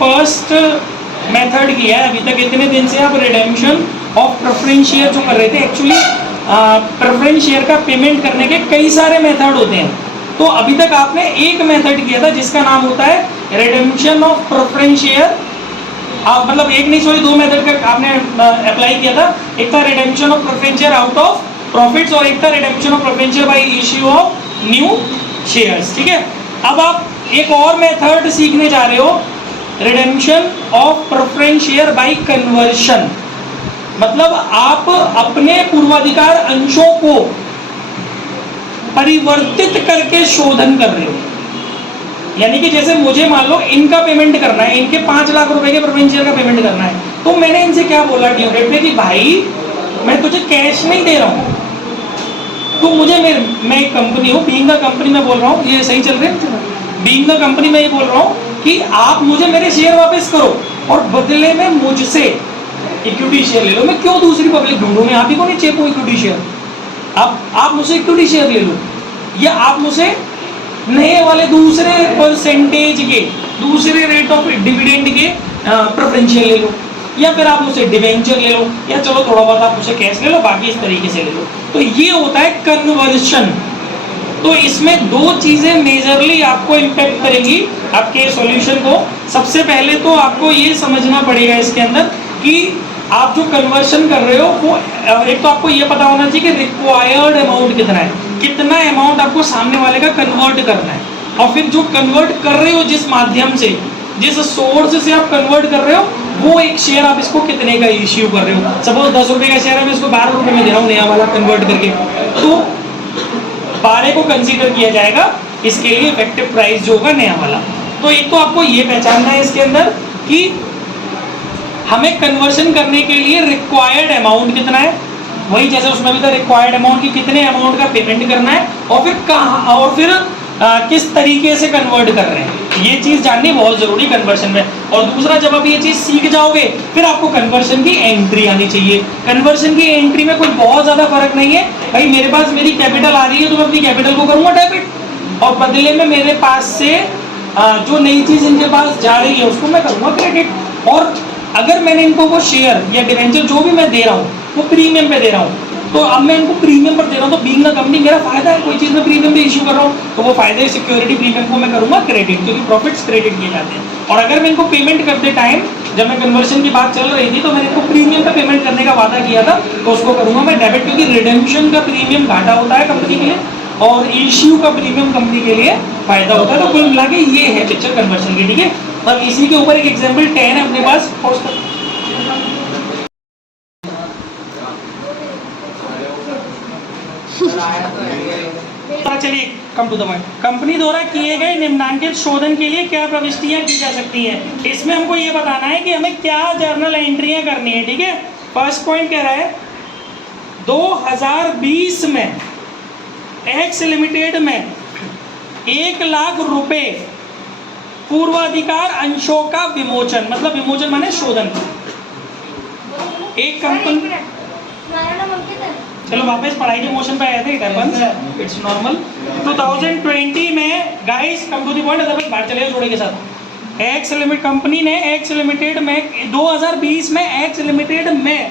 First method किया है अभी तक इतने दिन से आप रिडेम्पशन ऑफ प्रेफरेंस शेयर जो कर रहे थे। एक्चुअली प्रेफरेंस शेयर का पेमेंट करने के कई सारे मेथड होते हैं, तो अभी तक आपने एक मेथड किया था जिसका नाम होता है रिडेम्पशन ऑफ प्रेफरेंस शेयर। मतलब एक नहीं सॉरी 2 मेथड का आपने अप्लाई किया था। एक था redemption of preference share out of profits और एक था redemption of preference share bye issue of new shares. ठीक है, अब आप एक और मेथड सीखने जा रहे हो, redemption of preference share by conversion. मतलब आप अपने पूर्वाधिकार अंशों को परिवर्तित करके शोधन कर रहे हो। यानी कि जैसे मुझे मान लो इनका पेमेंट करना है, इनके 5 लाख रुपए के प्रेफरेंस शेयर का पेमेंट करना है, तो मैंने इनसे क्या बोला ड्यू डेट पे कि भाई मैं तुझे कैश नहीं दे रहा हूँ, तो मुझे मैं एक कंपनी हूँ, बीइंग द कंपनी मैं बोल रहा हूँ, ये सही चल रहे हैं, बीइंग द कंपनी मैं ये बोल रहा हूँ कि आप मुझे मेरे शेयर वापस करो और बदले में मुझसे इक्विटी शेयर ले लो। मैं क्यों दूसरी पब्लिक ढूंढूं, मैं आप ही को नहीं चेपू इक्विटी शेयर। आप मुझसे इक्विटी शेयर ले लो, या आप मुझसे नए वाले दूसरे परसेंटेज के दूसरे रेट ऑफ डिविडेंड के प्रेफरेंस शेयर ले लो, या फिर आप मुझसे डिवेंचर ले लो, या चलो थोड़ा बहुत आप मुझसे कैश ले लो, बाकी इस तरीके से ले लो। तो ये होता है कन्वर्शन। तो इसमें 2 चीजें मेजरली आपको इम्पैक्ट करेंगी आपके सॉल्यूशन को। सबसे पहले तो आपको ये समझना पड़ेगा इसके अंदर कि आप जो कन्वर्शन कर रहे हो वो एक तो आपको ये पता होना चाहिए कि रिक्वायर्ड अमाउंट कितना है, कितना अमाउंट आपको सामने वाले का कन्वर्ट करना है, और फिर जो कन्वर्ट कर रहे हो जिस माध्यम से, जिस सोर्स से आप कन्वर्ट कर रहे हो, वो एक शेयर आप इसको कितने का इश्यू कर रहे हो। सपोज 10 रुपए का शेयर है, मैं इसको 12 रुपए में दे रहा हूँ नया वाला कन्वर्ट करके, तो 12 को कंसीडर किया जाएगा इसके लिए इफेक्टिव प्राइस जो होगा नया वाला। तो एक तो आपको ये पहचानना है इसके अंदर कि हमें कन्वर्शन करने के लिए रिक्वायर्ड अमाउंट कितना है, वही जैसे उसमें भी था रिक्वायर्ड अमाउंट की कितने अमाउंट का पेमेंट करना है, और फिर कहाँ और फिर किस तरीके से कन्वर्ट कर रहे हैं, ये चीज़ जाननी बहुत ज़रूरी कन्वर्शन में। और दूसरा, जब आप ये चीज़ सीख जाओगे फिर आपको कन्वर्शन की एंट्री आनी चाहिए। कन्वर्शन की एंट्री में कोई बहुत ज़्यादा फर्क नहीं है, भाई मेरे पास मेरी कैपिटल आ रही है तो मैं अपनी कैपिटल को करूँगा डेबिट, और बदले में मेरे पास से जो नई चीज़ इनके पास जा रही है उसको मैं करूँगा क्रेडिट। और अगर मैंने इनको वो शेयर या डिवेंचर जो भी मैं दे रहा हूँ वो प्रीमियम पे दे रहा हूँ, तो अब मैं इनको प्रीमियम पर दे रहा हूँ, तो बीइंग द कंपनी मेरा फायदा है, कोई चीज़ में प्रीमियम पे इश्यू कर रहा हूँ तो वो फायदे सिक्योरिटी प्रीमियम को मैं करूँगा क्रेडिट, क्योंकि प्रॉफिट्स क्रेडिट किए जाते हैं। और अगर मैं इनको पेमेंट करते टाइम, जब मैं कन्वर्शन की बात चल रही थी तो मैंने इनको प्रीमियम पे पेमेंट करने का वादा किया था, तो उसको करूँगा मैं डेबिट, क्योंकि रिडेम्पशन का प्रीमियम घाटा होता है कंपनी के लिए और इश्यू का प्रीमियम कंपनी के लिए फायदा होता है। तो कुल मिला के ये है पिक्चर कन्वर्शन की। ठीक है, अब इसी के ऊपर एक एग्जाम्पल 10 है अपने पास। चलिए come to the point. Company द्वारा किए गए निम्नांकित शोधन के लिए क्या प्रविष्टियां की जा सकती हैं, इसमें हमको ये बताना है कि हमें क्या जर्नल एंट्रियां करनी है। ठीक है, फर्स्ट पॉइंट कह रहा है 2020 में एक्स लिमिटेड में 1 लाख रुपए पूर्वाधिकार अंशों का विमोचन, मतलब विमोचन माने शोधन। एक कंपनी, चलो वापस पढ़ाई के मोशन पे आए थे, इट हैपेंस, इट्स नॉर्मल। 2020 में guys come to the point, otherwise बाहर चले जोड़े के साथ। एक्स लिमिटेड कंपनी ने एक्स लिमिटेड में 2020 में एक्स लिमिटेड में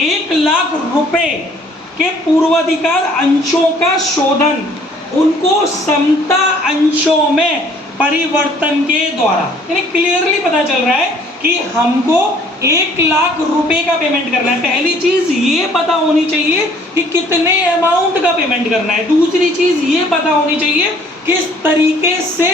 1 लाख रुपए के पूर्वाधिकार अंशों का शोधन उनको समता अंशों में परिवर्तन के द्वारा, यानी क्लियरली पता चल रहा है कि हमको 1 लाख रुपए का पेमेंट करना है। पहली चीज ये पता होनी चाहिए कि कितने अमाउंट का पेमेंट करना है। दूसरी चीज ये पता होनी चाहिए किस तरीके से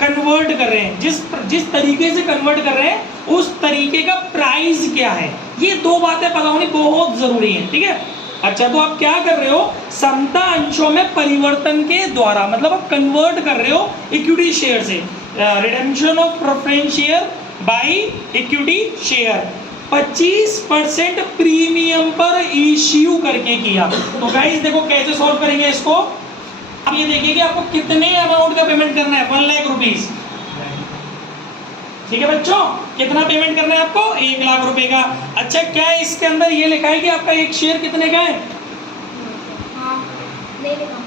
कन्वर्ट कर रहे हैं, जिस तरीके से कन्वर्ट कर रहे हैं उस तरीके का प्राइस क्या है। ये 2 बातें पता होनी बहुत जरूरी है। ठीक है, अच्छा तो आप क्या कर रहे हो, समता अंशों में परिवर्तन के द्वारा, मतलब आप कन्वर्ट कर रहे हो इक्विटी शेयर से। Redemption of preference share by equity share 25% premium पर इश्यू करके किया। तो गाइस देखो कैसे सॉल्व करेंगे इसको। आप ये देखिए कि आपको कितने अमाउंट का पेमेंट करना है, 1 लाख रुपीस। ठीक है बच्चों, कितना पेमेंट करना है आपको, 1 लाख रुपए का। अच्छा क्या इसके अंदर ये लिखा है कि आपका एक शेयर कितने का है? हाँ, नहीं लिखा।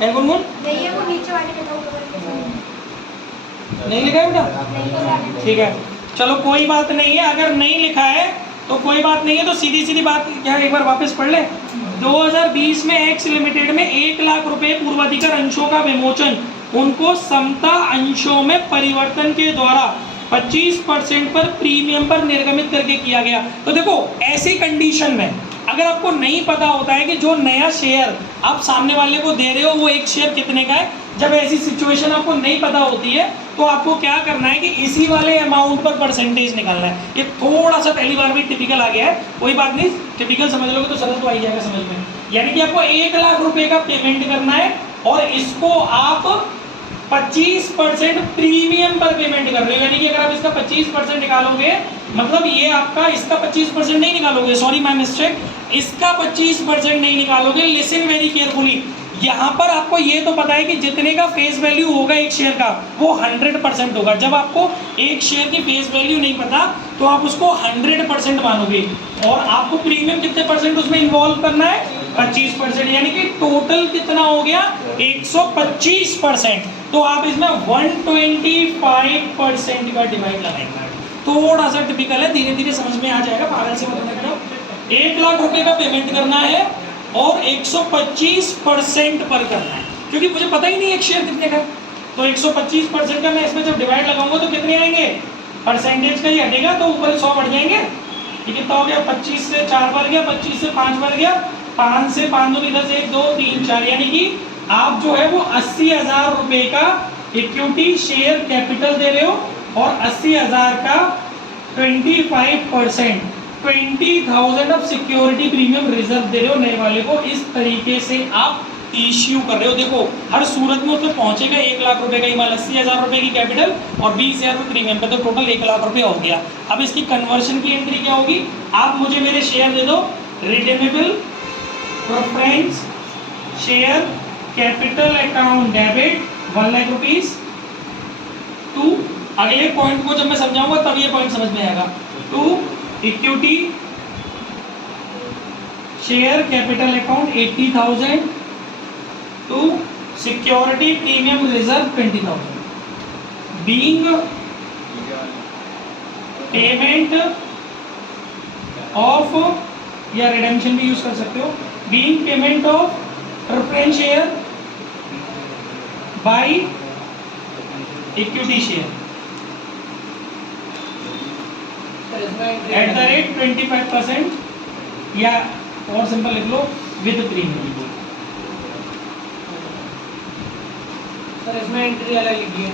है गुनगुन? नहीं है, वो नीचे वाले लिखा हुआ है। नहीं लिखा है बेटा? ठीक है, चलो कोई बात नहीं है। अगर नहीं लिखा है तो कोई बात नहीं है, तो सीधी सीधी बात क्या है, एक बार वापस पढ़ ले। 2020 में एक्स लिमिटेड में 1 लाख रुपए पूर्वाधिकार अंशों का विमोचन उनको समता अंशों में परिवर्तन के द्वारा 25% पर प्रीमियम पर निर्गमित करके किया गया। तो देखो ऐसी कंडीशन में अगर आपको नहीं पता होता है कि जो नया शेयर आप सामने वाले को दे रहे हो वो एक शेयर कितने का है, जब ऐसी सिचुएशन आपको नहीं पता होती है तो आपको क्या करना है कि इसी वाले अमाउंट पर परसेंटेज निकालना है। ये थोड़ा सा पहली बार भी टिपिकल आ गया है, कोई बात नहीं, टिपिकल समझ लोगे तो सरल तो आ ही जाएगा समझ में। यानी कि आपको 1 लाख रुपए का पेमेंट करना है और इसको आप 25% प्रीमियम पर पेमेंट कर रहे हो। यानी कि अगर आप इसका 25% निकालोगे, मतलब ये आपका इसका 25% नहीं निकालोगे, सॉरी माय मिस्टेक, इसका 25% नहीं निकालोगे। लिसन वेरी केयरफुली, यहाँ पर आपको ये तो पता है कि जितने का फेस वैल्यू होगा एक शेयर का वो 100% होगा। जब आपको एक शेयर की फेस वैल्यू नहीं पता तो आप उसको 100% मानोगे और आपको प्रीमियम कितने परसेंट उसमें इन्वॉल्व करना है, 25%। यानी कि टोटल कितना हो गया, 125%। तो आप इसमें 125% का डिवाइड लगाएंगे। थोड़ा सा टिपिकल है, धीरे धीरे समझ में आ जाएगा, पागल से मतलब करो। 1 लाख रुपए का पेमेंट करना है और 125% पर करना है, क्योंकि मुझे पता ही नहीं एक शेयर कितने का। तो 125% का मैं इसमें जब डिवाइड लगाऊंगा तो कितने आएंगे, परसेंटेज का ही हटेगा तो ऊपर 100 बढ़ जाएंगे। ये कितना हो गया, 25 से 4 बढ़ गया, 25 से 5 बढ़ गया, 5 से 5 दो इधर से 1 2 3 4, यानी कि आप जो है वो 80,000 रुपए का इक्विटी शेयर कैपिटल दे रहे हो और 80,000 का 25% 20,000 ऑफ सिक्योरिटी प्रीमियम रिजर्व दे रहे हो नए वाले को। इस तरीके से आप इश्यू कर रहे हो। देखो हर सूरत में उसमें पहुंचेगा 1 लाख रुपए का ही माल, 80,000 रुपए की कैपिटल और 20,000 रुपए प्रीमियम पे, तो टोटल 1 लाख रुपए हो गया। अब इसकी कन्वर्शन की एंट्री क्या होगी, आप मुझे मेरे शेयर दे दो, redeemable preference share capital account debit 1 lakh rupees to, अगले पॉइंट को जब मैं समझाऊंगा तब ये पॉइंट समझ में आएगा, to equity share capital account 80,000 to security premium reserve 20,000 being payment of, या रिडेम्पशन भी यूज कर सकते हो, being payment of preference share by equity share @25%, या और सिंपल लिख लो विद प्रीमियम। सर इसमें एंट्री अलग लिखिए,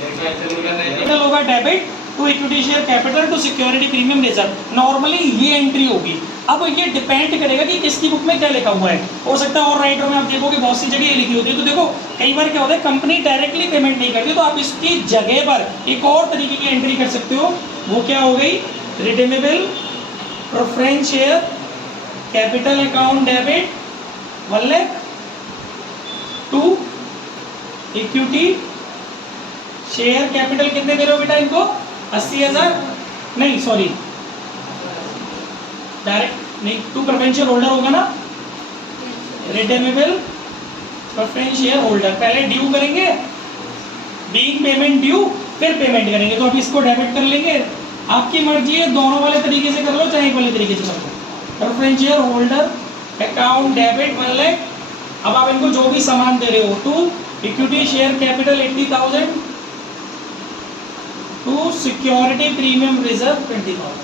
कैपिटल होगा debit to equity share capital to security premium reserve, normally ये एंट्री होगी। अब ये डिपेंड करेगा कि किसकी बुक में क्या लिखा हुआ है, हो सकता है और राइटर में आप देखोगे बहुत सी जगह ये लिखी होती है। तो देखो कई बार क्या होता है, कंपनी डायरेक्टली पेमेंट नहीं करती, तो आप इसकी जगह पर एक और तरीके की एंट्री कर सकते हो। वो क्या हो गई, redeemable preference share capital account debit 1 lakh to equity share capital कितने दे रहे हो बेटा इनको, 80,000, नहीं सॉरी डायरेक्ट नहीं, टू प्रेफरेंशियल होल्डर होगा ना, रिडीमेबल प्रेफरेंस शेयर होल्डर, पहले ड्यू करेंगे, बीइंग पेमेंट ड्यू, फिर पेमेंट करेंगे। तो आप इसको डेबिट कर लेंगे, आपकी मर्जी है, दोनों वाले तरीके से कर लो चाहे एक वाले तरीके से कर लो। Preference share holder account debit 1 lakh, अब आप इनको जो भी सामान दे रहे हो, to equity share capital 80,000 to security premium reserve 20,000।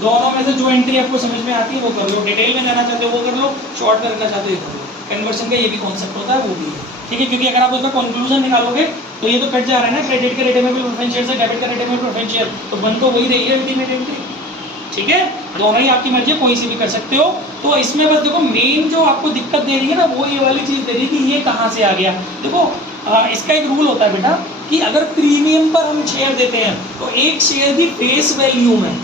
दोनों में से जो एंट्री आपको समझ में आती है वो कर लो, डिटेल में जाना चाहते हो वो कर लो, शॉर्ट में रखना चाहते हो कर लो। कन्वर्शन का ये भी कॉन्सेप्ट होता है, वो भी है, ठीक है, क्योंकि अगर आप उसका कंक्लूजन निकालोगे तो ये तो कट जा रहा है ना, क्रेडिट का रिडीमेबल प्रेफरेंस शेयर से डेबिट का रिडीमेबल प्रेफरेंस शेयर, तो बन तो वही रही है अल्टीमेट एंट्री, ठीक है। दोनों ही आपकी मर्जी है, कोई सी भी कर सकते हो। तो इसमें बस देखो मेन जो आपको दिक्कत दे रही है ना, वो ये वाली चीज़ दे रही है कि ये कहाँ से आ गया। देखो इसका एक रूल होता है बेटा कि अगर प्रीमियम पर हम शेयर देते हैं तो एक शेयर की फेस वैल्यू में,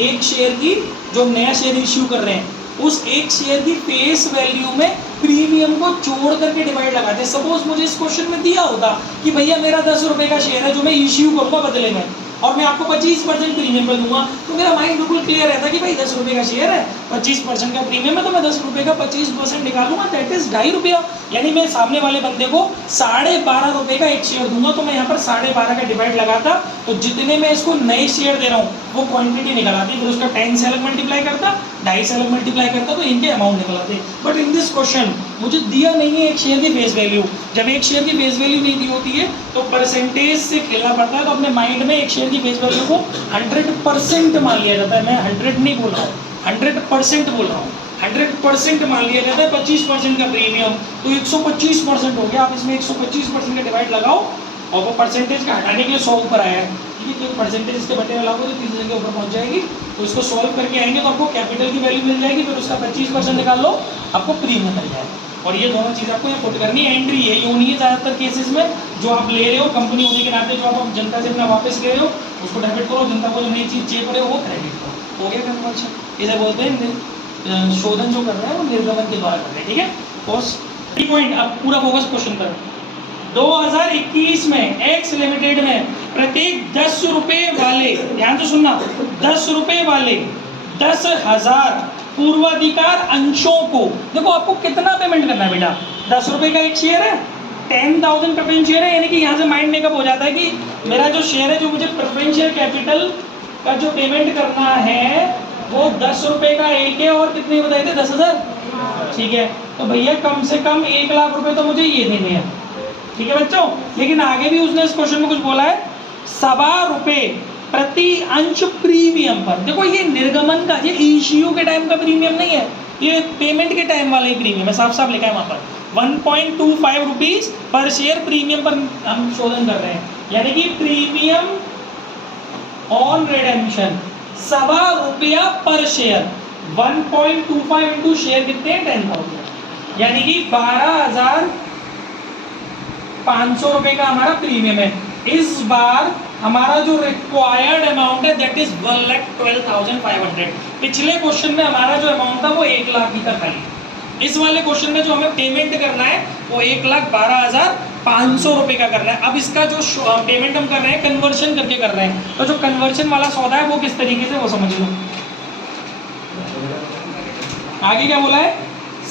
एक शेयर की जो नया शेयर इश्यू कर रहे हैं उस एक शेयर की फेस वैल्यू में प्रीमियम को जोड़ करके डिवाइड लगाते हैं। सपोज मुझे इस क्वेश्चन में दिया होता कि भैया मेरा 10 रुपए का शेयर है जो मैं इश्यू करूँगा बदले में, और मैं आपको 25% प्रीमियम पर दूंगा, तो मेरा माइंड बिल्कुल क्लियर रहता कि भाई 10 रुपये का शेयर है, 25% का प्रीमियम है, तो मैं 10 रुपये का 25% निकालूंगा, दैट इज 2.5 रुपया। यानी मैं सामने वाले बंदे को 12.5 रुपये का एक शेयर दूंगा, तो मैं यहाँ पर 12.5 का डिवाइड लगाता, तो जितने मैं इसको नए शेयर दे रहा हूँ वो क्वांटिटी निकल आती, फिर उसका 10 से अलग मल्टीप्लाई करता, 2.5 से अलग मल्टीप्लाई करता, तो इनके अमाउंट निकल आते। बट इन दिस क्वेश्चन मुझे दिया नहीं है एक शेयर की फेस वैल्यू। जब एक शेयर की फेस वैल्यू नहीं दी होती है तो परसेंटेज से खेलना पड़ता है, तो अपने माइंड में एक शेयर की फेस वैल्यू को 100% मान लिया जाता है। मैं 100 नहीं बोल रहा हूँ, 100% बोल रहा हूँ, 100% मान लिया जाता है। 25% का प्रीमियम तो 125% हो गया। आप इसमें 125% का डिवाइड लगाओ और वो परसेंटेज का हटाने के लिए 100 ऊपर आया है, ठीक है, तो परसेंटेज इसके बटे में लगाओगे तो 30 के ऊपर पहुंच जाएगी। तो इसको सॉल्व करके आएंगे तो आपको कैपिटल की वैल्यू मिल जाएगी, फिर उसका 25% निकाल लो, आपको प्रीमियम मिल जाएगा। और ये दोनों चीज़ आपको यहाँ पुट करनी है। एंट्री यही होनी है ज़्यादातर केसेस में, जो आप ले रहे हो कंपनी होने के नाते, जो आप जनता से अपना वापस ले रहे हो उसको डेबिट करो, जनता को जो नई चीज़ चेक हो रहे हो वो क्रेडिट करो, हो गया कन्वर्शन। इसे बोलते हैं शोधन जो कर रहे हैं वो निर्गमन के द्वारा कर रहे हैं, ठीक है। फर्स्ट पॉइंट, अब पूरा फोकस क्वेश्चन पर। 2021 में एक्स लिमिटेड में प्रत्येक 10 रुपये वाले, ध्यान से सुनना, 10 रुपये वाले 10,000 पूर्वाधिकार अंशों को, देखो आपको कितना पेमेंट करना है बेटा, 10 रुपये का एक शेयर है, 10,000 प्रेफरेंस शेयर है, यानी कि यहाँ से माइंड मेकअप हो जाता है कि मेरा जो शेयर है, जो मुझे प्रेफरेंस शेयर कैपिटल का जो पेमेंट करना है वो 10 रुपये का एक है, और कितने बताए थे, 10,000, ठीक है। तो भैया कम से कम 1 लाख रुपए तो मुझे ये देने हैं, ठीक है बच्चों। लेकिन आगे भी उसने इस क्वेश्चन में कुछ बोला है, 1.25 रुपये प्रति अंश प्रीमियम पर। देखो ये निर्गमन का, ये इश्यू के टाइम का प्रीमियम नहीं है, ये पेमेंट के टाइम वाला ही प्रीमियम है, साफ साफ लिखा है वहाँ पर 1.25 रुपीज पर शेयर प्रीमियम पर हम शोधन कर रहे हैं, यानी कि प्रीमियम ऑन रिडेम्पशन 1.25 रुपया पर शेयर। 1.25 इंटू शेयर कितने हैं, 10,000, यानी कि 12,500 रुपये का हमारा प्रीमियम है। इस बार हमारा जो रिक्वायर्ड अमाउंट है दैट इज 1,12,500। पिछले क्वेश्चन में हमारा जो अमाउंट था वो 1 लाख ही था खाली। इस वाले क्वेश्चन में जो हमें पेमेंट करना है वो 1,12,500 रुपये का करना है। अब इसका जो पेमेंट हम कर रहे हैं कन्वर्शन करके कर रहे हैं, तो जो कन्वर्शन वाला सौदा है वो किस तरीके से, वो समझ लो। आगे क्या बोला है,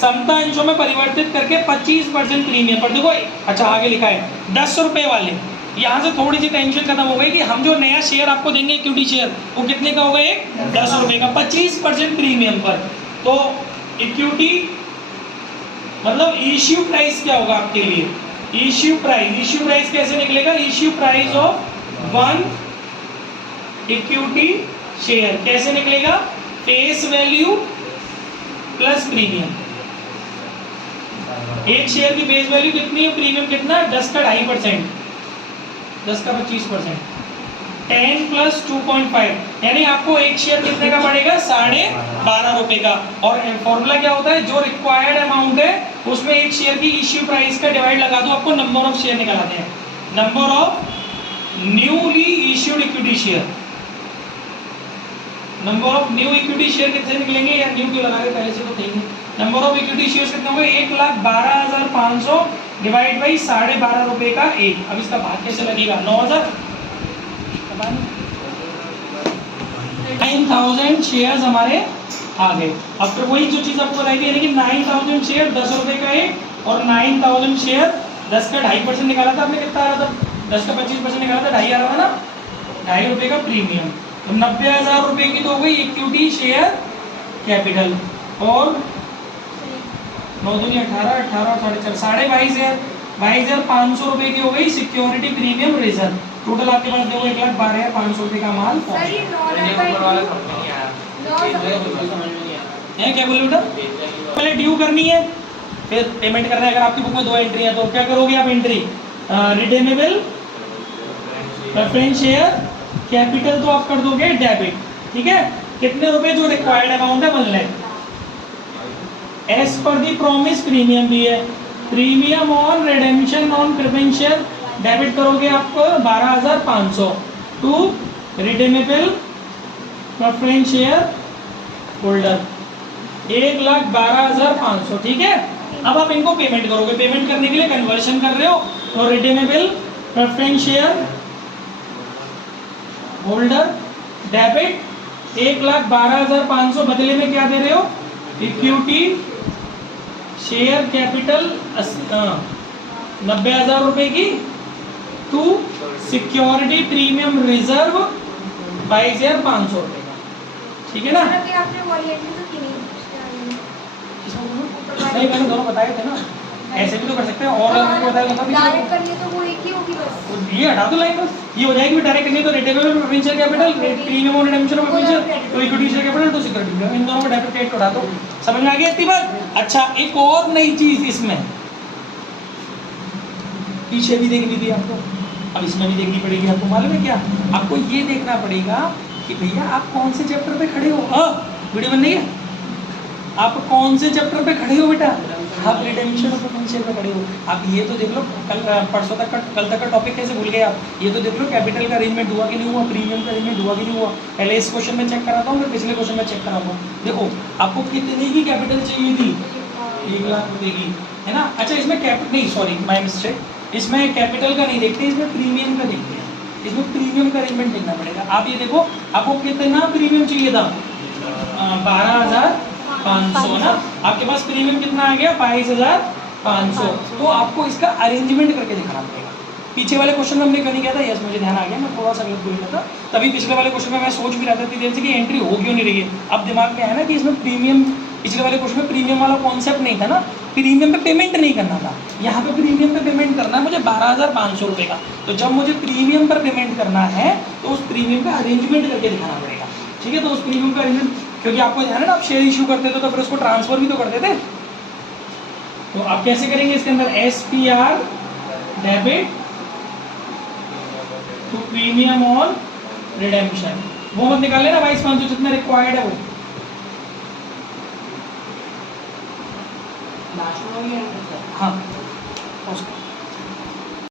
समता अंशों में परिवर्तित करके 25% प्रीमियम पर। देखो अच्छा आगे लिखा है 10 रुपये वाले, यहाँ से थोड़ी सी टेंशन खत्म हो गई कि हम जो नया शेयर आपको देंगे इक्विटी शेयर वो कितने का होगा, एक 10 रुपये का 25% प्रीमियम पर। तो इक्विटी मतलब इश्यू प्राइस क्या होगा आपके लिए, इश्यू प्राइस कैसे निकलेगा, issue price of 1 equity share कैसे निकलेगा, फेस वैल्यू प्लस प्रीमियम। एक शेयर की फेस वैल्यू कितनी है, प्रीमियम कितना, 10 का 2.5%, 10 का 25%, 10 प्लस 2.5, यानी आपको एक शेयर कितने का पड़ेगा, 12.5 रुपये का। और फॉर्मूला क्या होता है, जो रिक्वायर्ड अमाउंट है उसमें एक शेयर की इश्यू प्राइस का डिवाइड लगा दो, आपको नंबर ऑफ शेयर निकालते हैं, number of newly issued equity share. Number of new equity share कितने निकलेंगे, या न्यू क्यों लगा रहे, पहले से तो थे। नंबर ऑफ इक्विटी शेयर कितने होंगे, 1,12,500 डिवाइड बाई 12.5 रुपये का एक। अब इसका भाग कैसे लगेगा, 9,000, 9,000 शेयर्स हमारे आ गए। अब फिर वही जो चीज़ आपको बताई थी, यानी कि 9,000 शेयर 10 रुपये का एक, और 9,000 शेयर 10 का 2.5% निकाला था आपने, कितना आ रहा था, 10 का 25% निकाला था, 2.5 आ रहा था ना, 2.5 रुपये का प्रीमियम। तो 90,000 रुपये की तो हो गई इक्विटी शेयर कैपिटल, और 9 दूनी 18, 18 और 4.5, 22,500 रुपये की हो गई सिक्योरिटी प्रीमियम रिजर्व। टोटल आपके पास देखो 1,12,500 रुपये का माल सर ये 9,000 है। क्या बोले बेटा, पहले ड्यू करनी है फिर पेमेंट करना है। अगर आपकी बुक में 2 एंट्री है तो क्या करोगे आप, entry redeemable preference share capital तो आप कर दोगे डेबिट, ठीक है। कितने रुपए, जो रिक्वायर्ड अमाउंट है 1 लाख, एज पर दी प्रॉमिस प्रीमियम भी है, premium on redemption on preference share debit करोगे आपको 12,500 to redeemable preference share holder 1,12,500, ठीक है। अब आप इनको पेमेंट करोगे, पेमेंट करने के लिए कन्वर्शन कर रहे हो, तो redeemable preference share holder debit 1,12,500 बदले में क्या दे रहे हो? इक्विटी शेयर कैपिटल 90,000 रुपए की टू सिक्योरिटी प्रीमियम रिजर्व 22,500 रुपए का, ठीक है ना? अभी आपने वाली एंट्री तो की नहीं नहीं, मैंने दोनों बताए थे ना, ऐसे भी तो कर सकते हैं और आपको बताया था डायरेक्ट करनी तो वो एक ही होगी बस। ये हटा दो लाइन बस, ये हो जाएगी डायरेक्ट करनी तो retainable preferential capital premium on redemption of preferential तो equity share capital to security इन दोनों को डेबिट क्रेडिट उठा दो। समझ में आ गया इतनी बात? अच्छा, एक और नई चीज इसमें पीछे भी देखनी थी आपको, अब इसमें भी देखनी पड़ेगी। आपको मालूम है क्या? आपको ये देखना पड़ेगा कि भैया आप कौन से चैप्टर पे खड़े हो। वीडियो बन रही है? आप कौन से चैप्टर पे खड़े हो बेटा? आप रिडेम्पशन ऑफ प्रेफरेंशियल पे खड़े हो। आप ये तो देख लो, कल परसों तक का कल तक का टॉपिक कैसे भूल गए आप? ये तो देख लो कैपिटल का अरेंजमेंट हुआ कि नहीं हुआ, प्रीमियम का अरेंजमेंट हुआ कि नहीं हुआ। पहले इस क्वेश्चन में चेक कराता हूँ, फिर पिछले क्वेश्चन में चेक कराता हूँ। देखो आपको कितने की कैपिटल चाहिए थी? 1 लाख रुपए की, है ना? अच्छा, इसमें कैपिटल नहीं, सॉरी माय मिस्टेक, इसमें कैपिटल का नहीं देखते, इसमें प्रीमियम का देखते हैं। इसमें प्रीमियम का अरेंजमेंट देखना पड़ेगा। आप ये देखो, आपको कितना प्रीमियम चाहिए था? 12,500 ना? आपके पास प्रीमियम कितना आ गया? 22,500। तो आपको इसका अरेंजमेंट करके दिखाना पड़ेगा। पीछे वाले क्वेश्चन में हमने नहीं किया था, यस मुझे ध्यान आ गया, मैं थोड़ा सा गलत बोल रहा था। तभी पिछले वाले क्वेश्चन में मैं सोच भी रहा था इतनी देर से कि एंट्री हो क्यों नहीं रही है। अब दिमाग में है ना कि इसमें प्रीमियम, पिछले वाले क्वेश्चन में प्रीमियम वाला कॉन्सेप्ट नहीं था ना, प्रीमियम पे पेमेंट नहीं करना था। यहाँ पे प्रीमियम पे पेमेंट करना है मुझे 12,500 रुपये का। तो जब मुझे प्रीमियम पर पेमेंट करना है तो उस प्रीमियम का अरेंजमेंट करके दिखाना पड़ेगा, ठीक है? तो उस प्रीमियम का अरेंजमेंट, क्योंकि आपको ध्यान है ना, आप शेयर इशू करते थे तो फिर उसको ट्रांसफर भी तो करते थे। तो आप कैसे करेंगे इसके अंदर? SPR debit to premium on redemption, वो मत निकाल लेना 22,500 जितना रिक्वायर्ड है वो। लास्ट में वाली एंट्री हाँ, उसको